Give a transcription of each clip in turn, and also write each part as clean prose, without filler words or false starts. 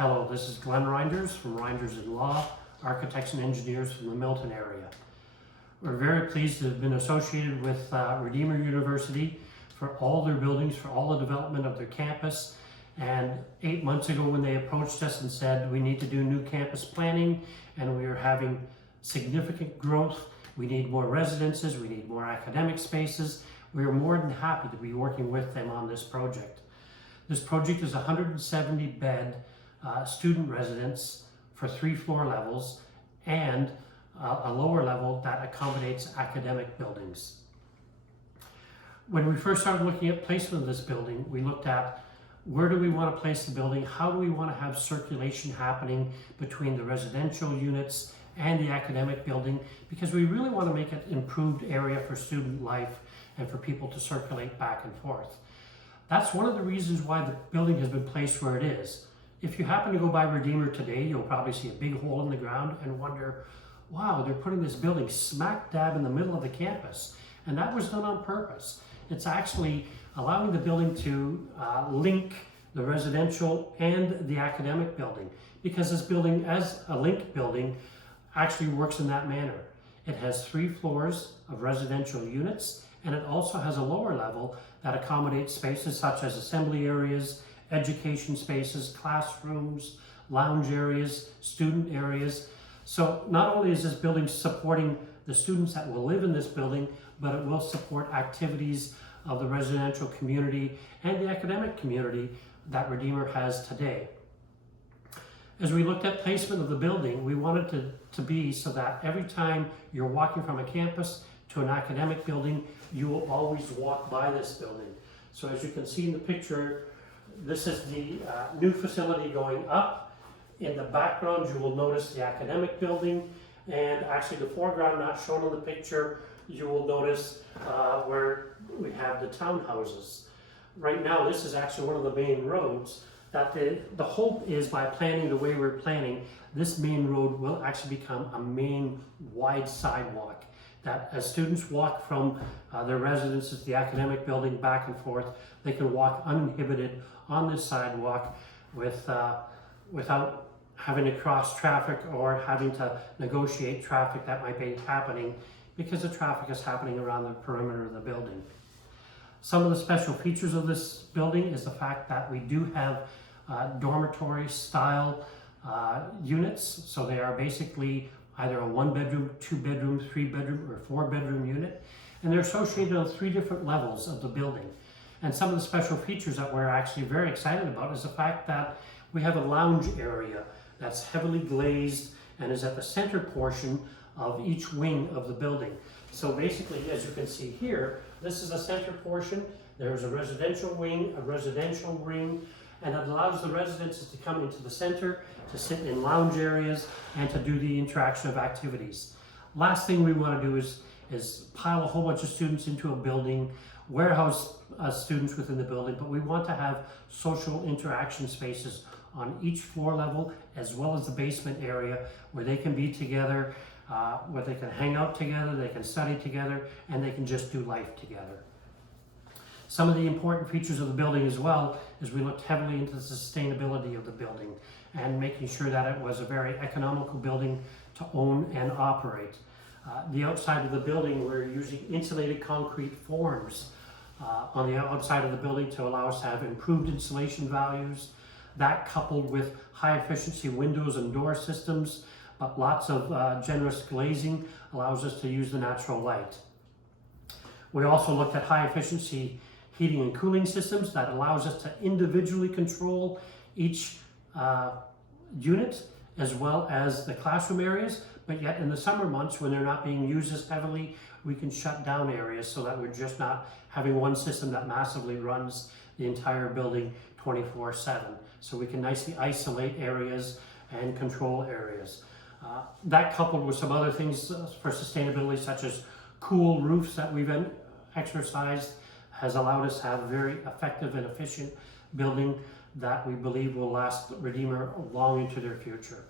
Hello, this is Glen Reinders from Reinders in Law, Architects and Engineers from the Milton area. We're very pleased to have been associated with Redeemer University for all their buildings, for all the development of their campus. And 8 months ago when they approached us and said we need to do new campus planning and we are having significant growth, we need more residences, we need more academic spaces, we are more than happy to be working with them on this project. This project is a 170 bed student residence for 3 floor levels and a lower level that accommodates academic buildings. When we first started looking at placement of this building, we looked at where do we want to place the building, how do we want to have circulation happening between the residential units and the academic building, because we really want to make it an improved area for student life and for people to circulate back and forth. That's one of the reasons why the building has been placed where it is. If you happen to go by Redeemer today, you'll probably see a big hole in the ground and wonder, wow, they're putting this building smack dab in the middle of the campus. And that was done on purpose. It's actually allowing the building to link the residential and the academic building, because this building, as a link building, actually works in that manner. It has 3 floors of residential units, and it also has a lower level that accommodates spaces such as assembly areas, education spaces, classrooms, lounge areas, student areas. So not only is this building supporting the students that will live in this building, but it will support activities of the residential community and the academic community that Redeemer has today. As we looked at placement of the building, we wanted to be so that every time you're walking from a campus to an academic building, you will always walk by this building. So as you can see in the picture, this is the new facility going up. In the background, you will notice the academic building, and actually the foreground not shown on the picture, you will notice where we have the townhouses. Right now, this is actually one of the main roads that the hope is, by planning the way we're planning, this main road will actually become a main wide sidewalk, that as students walk from their residences to the academic building back and forth, they can walk uninhibited on this sidewalk without having to cross traffic or having to negotiate traffic that might be happening, because the traffic is happening around the perimeter of the building. Some of the special features of this building is the fact that we do have dormitory style units. So they are basically either a 1-bedroom, 2-bedroom, 3-bedroom, or 4-bedroom unit. And they're associated on 3 different levels of the building. And some of the special features that we're actually very excited about is the fact that we have a lounge area that's heavily glazed and is at the center portion of each wing of the building. So basically, as you can see here, this is the center portion. There's a residential wing, a residential ring, and it allows the residences to come into the center, to sit in lounge areas, and to do the interaction of activities. Last thing we want to do is pile a whole bunch of students into a building, warehouse students within the building, but we want to have social interaction spaces on each floor level, as well as the basement area, where they can be together, where they can hang out together, they can study together, and they can just do life together. Some of the important features of the building as well is we looked heavily into the sustainability of the building and making sure that it was a very economical building to own and operate. The outside of the building, we're using insulated concrete forms on the outside of the building to allow us to have improved insulation values. That, coupled with high efficiency windows and door systems, but lots of generous glazing, allows us to use the natural light. We also looked at high efficiency heating and cooling systems that allows us to individually control each unit, as well as the classroom areas, but yet in the summer months when they're not being used as heavily, we can shut down areas so that we're just not having one system that massively runs the entire building 24/7. So we can nicely isolate areas and control areas. That, coupled with some other things for sustainability, such as cool roofs that we've exercised, has allowed us to have a very effective and efficient building that we believe will last Redeemer long into their future.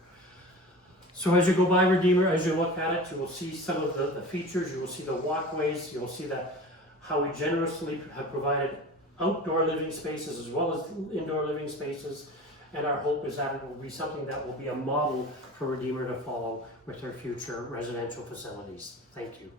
So as you go by Redeemer, as you look at it, you will see some of the features, you will see the walkways, you will see that how we generously have provided outdoor living spaces as well as indoor living spaces. and our hope is that it will be something that will be a model for Redeemer to follow with their future residential facilities. Thank you.